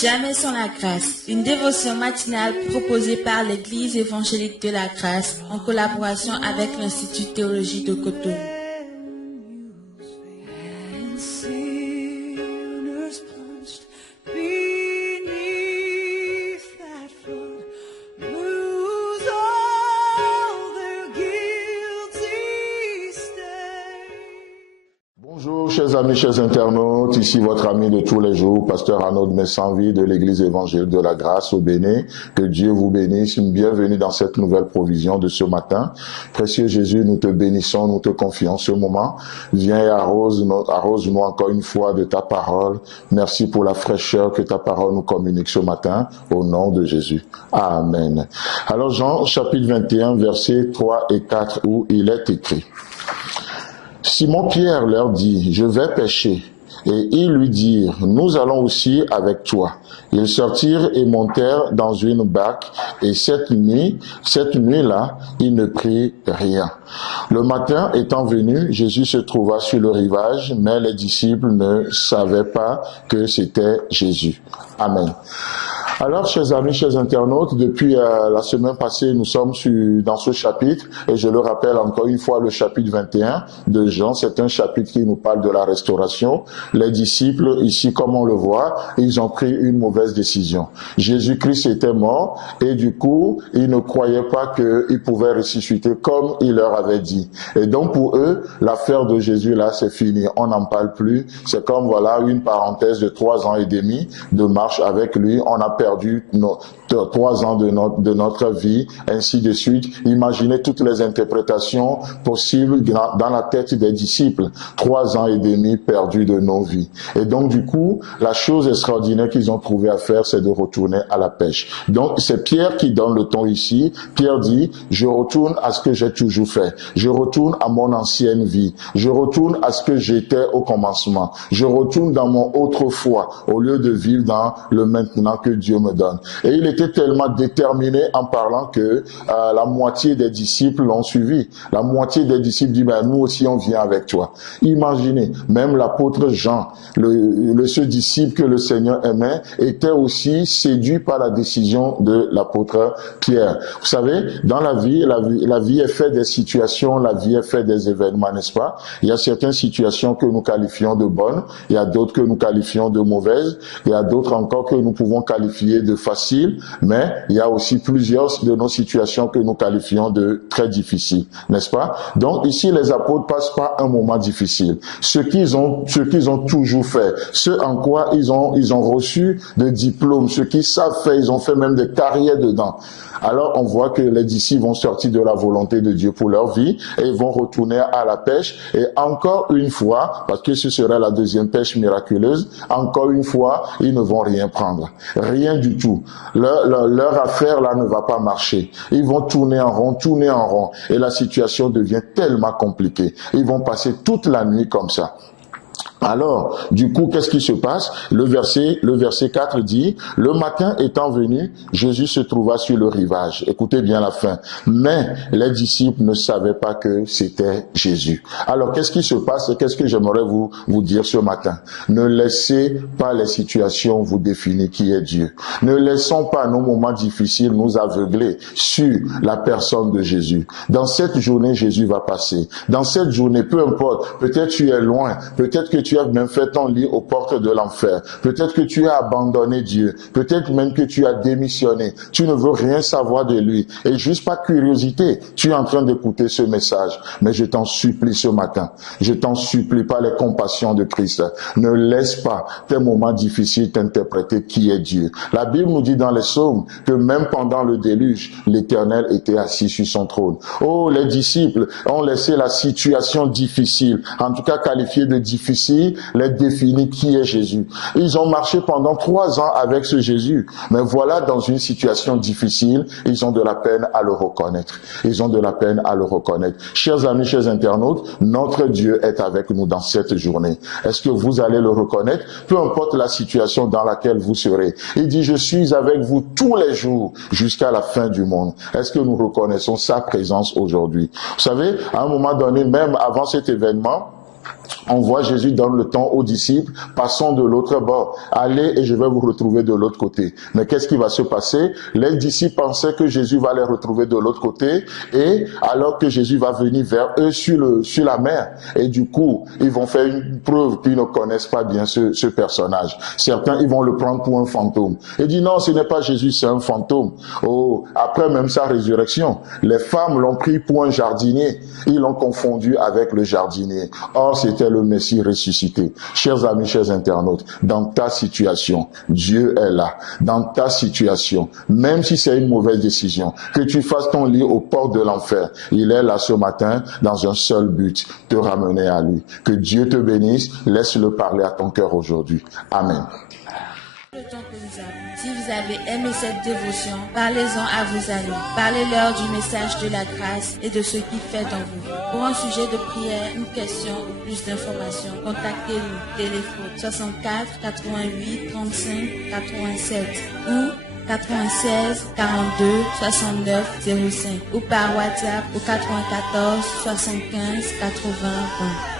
Jamais sans la grâce, une dévotion matinale proposée par l'Église évangélique de la grâce en collaboration avec l'Institut théologie de Cotonou. Bonjour chers amis, chers internautes, ici votre ami de tous les jours, pasteur Arnaud Messanvi de l'église évangélique de la grâce au Bénin. Que Dieu vous bénisse, bienvenue dans cette nouvelle provision de ce matin. Précieux Jésus, nous te bénissons, nous te confions ce moment. Viens et arrose-nous encore une fois de ta parole. Merci pour la fraîcheur que ta parole nous communique ce matin, au nom de Jésus. Amen. Alors Jean chapitre 21, versets 3 et 4 où il est écrit: Simon-Pierre leur dit, je vais pêcher. Et ils lui dirent, nous allons aussi avec toi. Ils sortirent et montèrent dans une barque, et cette nuit-là, ils ne prirent rien. Le matin étant venu, Jésus se trouva sur le rivage, mais les disciples ne savaient pas que c'était Jésus. Amen. Alors, chers amis, chers internautes, depuis la semaine passée, nous sommes dans ce chapitre, et je le rappelle encore une fois, le chapitre 21 de Jean, c'est un chapitre qui nous parle de la restauration. Les disciples, ici, comme on le voit, ils ont pris une mauvaise décision. Jésus-Christ était mort, et du coup, ils ne croyaient pas qu'il pouvait ressusciter comme il leur avait dit. Et donc, pour eux, l'affaire de Jésus, là, c'est fini. On n'en parle plus. C'est comme, voilà, une parenthèse de 3 ans et demi de marche avec lui. On a perdu 3 ans de notre vie, ainsi de suite. Imaginez toutes les interprétations possibles dans la tête des disciples. 3 ans et demi perdus de nos vies. Et donc, du coup, la chose extraordinaire qu'ils ont trouvé à faire, c'est de retourner à la pêche. Donc, c'est Pierre qui donne le ton ici. Pierre dit, je retourne à ce que j'ai toujours fait. Je retourne à mon ancienne vie. Je retourne à ce que j'étais au commencement. Je retourne dans mon autrefois, au lieu de vivre dans le maintenant que Dieu me donne. Et il était tellement déterminé en parlant que la moitié des disciples l'ont suivi. La moitié des disciples dit, ben, nous aussi on vient avec toi. Imaginez, même l'apôtre Jean, ce disciple que le Seigneur aimait, était aussi séduit par la décision de l'apôtre Pierre. Vous savez, dans la vie est faite des situations, la vie est faite des événements, n'est-ce pas? Il y a certaines situations que nous qualifions de bonnes, il y a d'autres que nous qualifions de mauvaises, il y a d'autres encore que nous pouvons qualifier de facile, mais il y a aussi plusieurs de nos situations que nous qualifions de très difficiles, n'est-ce pas? Donc ici, les apôtres passent par un moment difficile. Ce qu'ils ont toujours fait, ce en quoi ils ont reçu de diplômes, ce qu'ils savent faire, ils ont fait même des carrières dedans. Alors on voit que les disciples vont sortir de la volonté de Dieu pour leur vie et ils vont retourner à la pêche. Et encore une fois, parce que ce serait la deuxième pêche miraculeuse, encore une fois, ils ne vont rien prendre. Rien du tout. Leur affaire là ne va pas marcher. Ils vont tourner en rond. Et la situation devient tellement compliquée. Ils vont passer toute la nuit comme ça. Alors, du coup, qu'est-ce qui se passe? Le verset 4 dit, le matin étant venu, Jésus se trouva sur le rivage. Écoutez bien la fin. Mais les disciples ne savaient pas que c'était Jésus. Alors, qu'est-ce qui se passe et qu'est-ce que j'aimerais vous dire ce matin? Ne laissez pas les situations vous définir qui est Dieu. Ne laissons pas nos moments difficiles nous aveugler sur la personne de Jésus. Dans cette journée, Jésus va passer. Dans cette journée, peu importe, peut-être tu es loin, peut-être que tu as même fait ton lit aux portes de l'enfer. Peut-être que tu as abandonné Dieu. Peut-être même que tu as démissionné. Tu ne veux rien savoir de lui. Et juste par curiosité, tu es en train d'écouter ce message. Mais je t'en supplie ce matin. Je t'en supplie par les compassions de Christ. Ne laisse pas tes moments difficiles t'interpréter qui est Dieu. La Bible nous dit dans les psaumes que même pendant le déluge, l'Éternel était assis sur son trône. Oh, les disciples ont laissé la situation difficile, en tout cas qualifiée de difficile, les définir qui est Jésus. Ils ont marché pendant 3 ans avec ce Jésus, mais voilà, dans une situation difficile, ils ont de la peine à le reconnaître. Ils ont de la peine à le reconnaître. Chers amis, chers internautes, notre Dieu est avec nous dans cette journée. Est-ce que vous allez le reconnaître? Peu importe la situation dans laquelle vous serez. Il dit, je suis avec vous tous les jours jusqu'à la fin du monde. Est-ce que nous reconnaissons sa présence aujourd'hui? Vous savez, à un moment donné, même avant cet événement, On voit Jésus donne le temps aux disciples, passons de l'autre bord, allez et je vais vous retrouver de l'autre côté. Mais qu'est-ce qui va se passer? Les disciples pensaient que Jésus va les retrouver de l'autre côté, et alors que Jésus va venir vers eux sur la mer, et du coup, ils vont faire une preuve qu'ils ne connaissent pas bien ce personnage. Certains, ils vont le prendre pour un fantôme. Et dit non, ce n'est pas Jésus, c'est un fantôme. Oh, après même sa résurrection, les femmes l'ont pris pour un jardinier. Ils l'ont confondu avec le jardinier. Or, c'était le Messie ressuscité. Chers amis, chers internautes, dans ta situation, Dieu est là. Dans ta situation, même si c'est une mauvaise décision, que tu fasses ton lit aux portes de l'enfer, il est là ce matin dans un seul but, te ramener à lui. Que Dieu te bénisse, laisse-le parler à ton cœur aujourd'hui. Amen. Le temps que nous avons. Si vous avez aimé cette dévotion, parlez-en à vos amis. Parlez-leur du message de la grâce et de ce qu'il fait dans vous. Pour un sujet de prière, une question ou plus d'informations, contactez-nous. Téléphone 64 88 35 87 ou 96 42 69 05 ou par WhatsApp au 94 75 80 20.